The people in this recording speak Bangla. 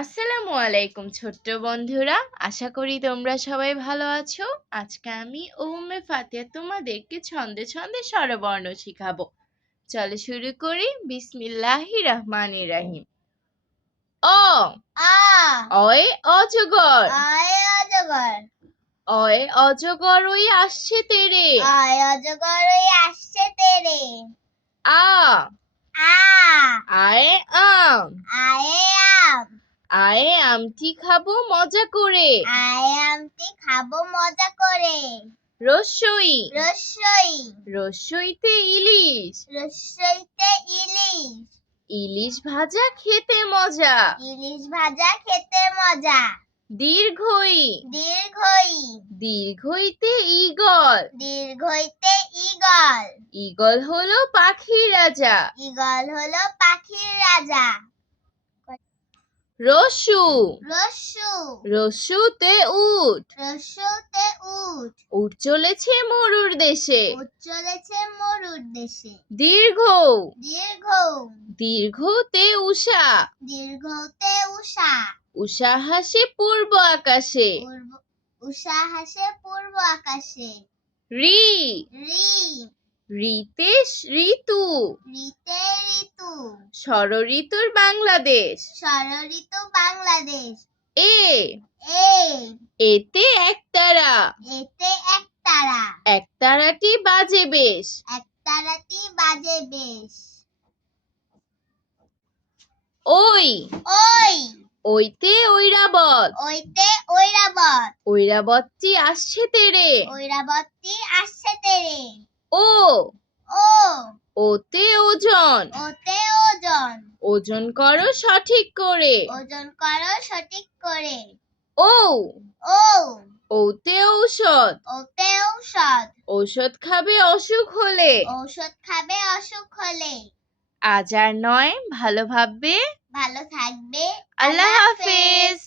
আসসালামু আলাইকুম ছোট্ট বন্ধুরা, আশা করি তোমরা সবাই ভালো আছো। আজকে আমি উম্মে ফাতিহা তোমাদেরকে ছন্দে ছন্দে স্বরবর্ণ শিখাবো। চলো শুরু করি। বিসমিল্লাহির রহমানির রহিম। অ আ অয়ে অজগর, আয় অজগর অয়ে অজগর ওই আসছে তেরে। আয় অজগর ওই আসছে তেরে আ আ আয়ে আম, আয়ে আম আয়ে আমটি খাবো মজা করে। আয়ে আমটি খাবো মজা করে রসই রসই রসইতে ইলিশ, রসইতে ইলিশ ইলিশ ভাজা খেতে মজা। ইলিশ ভাজা খেতে মজা দীর্ঘই দীর্ঘই দীর্ঘইতে ঈগল, দীর্ঘইতে ঈগল ঈগল হলো পাখির রাজা। ঈগল হলো পাখির রাজা রসু রস্যু রসুতে উট, রস্যুতে উট উট চলেছে মরুর দেশে। উট চলেছে মরুর দেশে দীর্ঘ দীর্ঘ দীর্ঘতে উষা, দীর্ঘতে উষা উষা হাসে পূর্ব আকাশে। উষা হাসে পূর্ব আকাশে রি রি রিতে ঋতু, রিতে ঋতু ষড়ঋতুর বাংলাদেশ। ষড়ঋতু বাংলাদেশ এ এ এতে একতারা, এতে একতারা একতারাটি বাজে বেশ। একতারাটি বাজে বেশ ওই ওই ওইতে ঐরাবত, ওইতে ঐরাবত ঐরাবতটি আসছে তেরে। ঐরাবতী আসছে তেরে ও ও ওতে ওজন, ওতে ওজন ওজন করো সঠিক করে। ওজন করো সঠিক করে ও ও ওতে ঔষধ, ওতে ঔষধ ঔষধ খাবে অসুখ হলে। ঔষধ খাবে অসুখ হলে আজ আর নয়, ভালো ভাববে। ভালো থাকবে আল্লাহ হাফেজ।